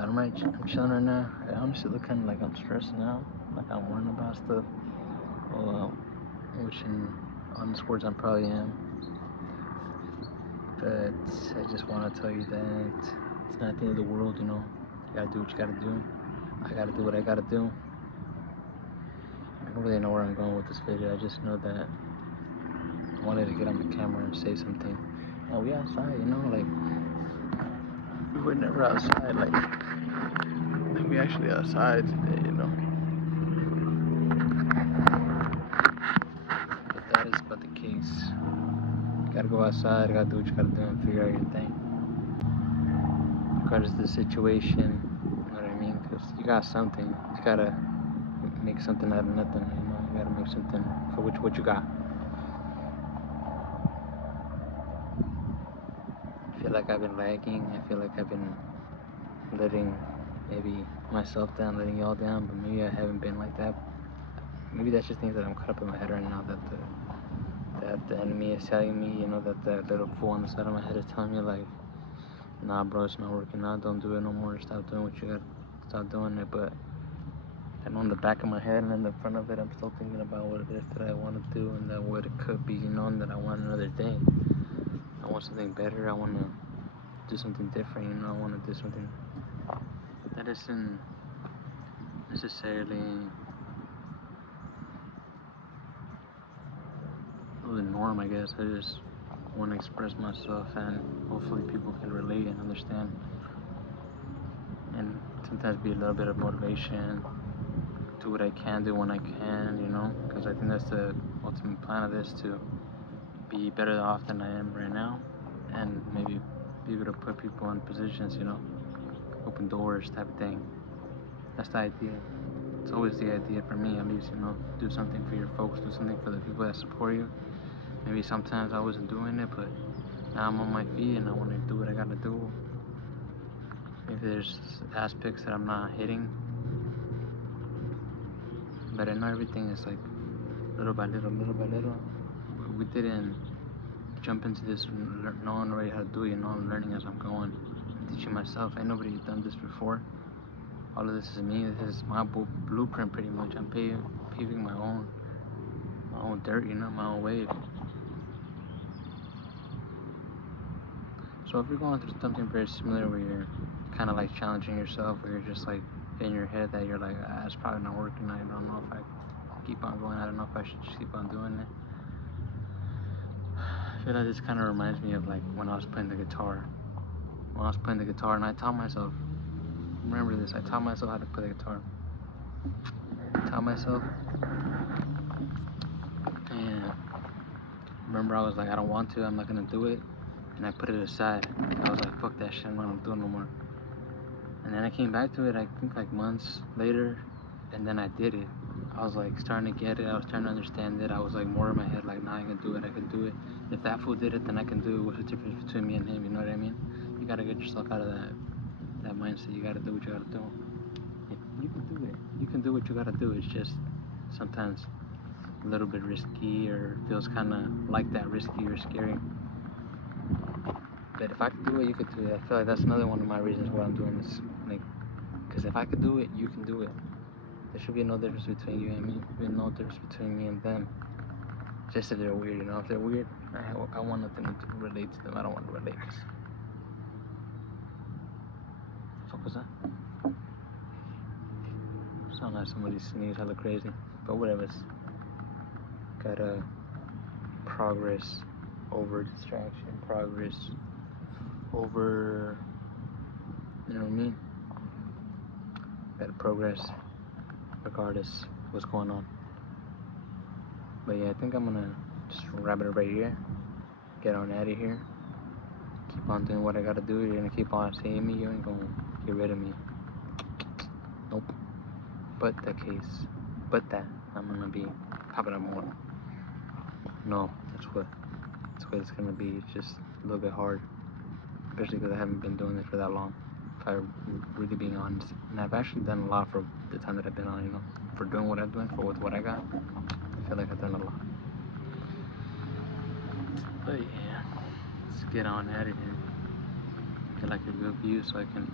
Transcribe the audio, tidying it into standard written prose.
But I'm chilling right now. I honestly look kind of like I'm stressing out, like I'm worrying about stuff. Well, which in honest words I probably am. But I just want to tell you that it's not the end of the world, you know. You gotta do what you gotta do. I gotta do what I gotta do. I don't really know where I'm going with this video. I just know that I wanted to get on the camera and say something. And we outside, you know, like we were never outside, like we actually outside today, you know. But that is but the case. You gotta go outside, you gotta do what you gotta do and figure out your thing. Regardless of the situation, you know what I mean? Because you got something. You gotta make something out of nothing, you know? You gotta make something for what you got. I feel like I've been lagging. I feel like I've been letting maybe myself down, letting y'all down, but maybe I haven't been like that. Maybe that's just things that I'm caught up in my head right now, that the enemy is telling me, you know, that the little fool on the side of my head is telling me, like, nah, bro, it's not working out, don't do it no more, stop doing what you gotta stop doing it. But I know in the back of my head and in the front of it, I'm still thinking about what it is that I want to do and that what it could be, you know, and that I want another day. I want something better. I want to do something different, you know. I want to do something that isn't necessarily the norm, I guess. I just want to express myself and hopefully people can relate and understand and sometimes be a little bit of motivation, do what I can do when I can, you know, because I think that's the ultimate plan of this, to be better off than I am right now and maybe be able to put people in positions, you know, open doors type of thing. That's the idea. It's always the idea for me, at least, you know, do something for your folks, do something for the people that support you. Maybe sometimes I wasn't doing it, but now I'm on my feet and I want to do what I gotta do. Maybe there's aspects that I'm not hitting, but I know everything is like little by little, little by little. We didn't jump into this knowing already how to do it, you know. I'm learning as I'm going. I'm teaching myself. Ain't nobody done this before. All of this is me. This is my blueprint, pretty much. I'm paving my own dirt, you know, my own wave. So if you're going through something very similar where you're kind of like challenging yourself, where you're just like in your head that you're like, it's probably not working, I don't know if I keep on going, I don't know if I should just keep on doing it. I feel like this kind of reminds me of like when I was playing the guitar. When I was playing the guitar, and I taught myself, remember this, I taught myself how to play the guitar. I taught myself, and remember I was like, I don't want to, I'm not gonna do it. And I put it aside. I was like, fuck that shit, I'm not gonna do it no more. And then I came back to it, I think like months later, and then I did it. I was like starting to get it, I was starting to understand it. I was like more in my head, like, nah, I can do it, I can do it. If that fool did it, then I can do it. What's the difference between me and him, you know what I mean? You gotta get yourself out of that mindset. You gotta do what you gotta do. You can do it. You can do what you gotta do. It's just sometimes a little bit risky, or feels kind of like that, risky or scary. But if I could do it, you could do it. I feel like that's another one of my reasons why I'm doing this. Like, because if I could do it, you can do it. There should be no difference between you and me. There should be no difference between me and them. Just if they're weird, you know. If they're weird, I want nothing to relate to them. I don't want to relate. What the fuck was that? Sound like somebody sneezed hella crazy. But whatever. Gotta progress over distraction. Progress over, you know what I mean? Gotta progress regardless of what's going on. But yeah, I think I'm gonna just wrap it up right here. Get on out of here. Keep on doing what I gotta do. You're gonna keep on seeing me. You ain't gonna get rid of me. Nope. But that I'm gonna be popping up more. No, that's what it's gonna be. It's just a little bit hard, especially because I haven't been doing this for that long. If I'm really being honest, and I've actually done a lot for the time that I've been on. You know, for doing what I'm doing, for with what I got. I feel like I've done a lot. But yeah, let's get on out of here. Get like a good view so I can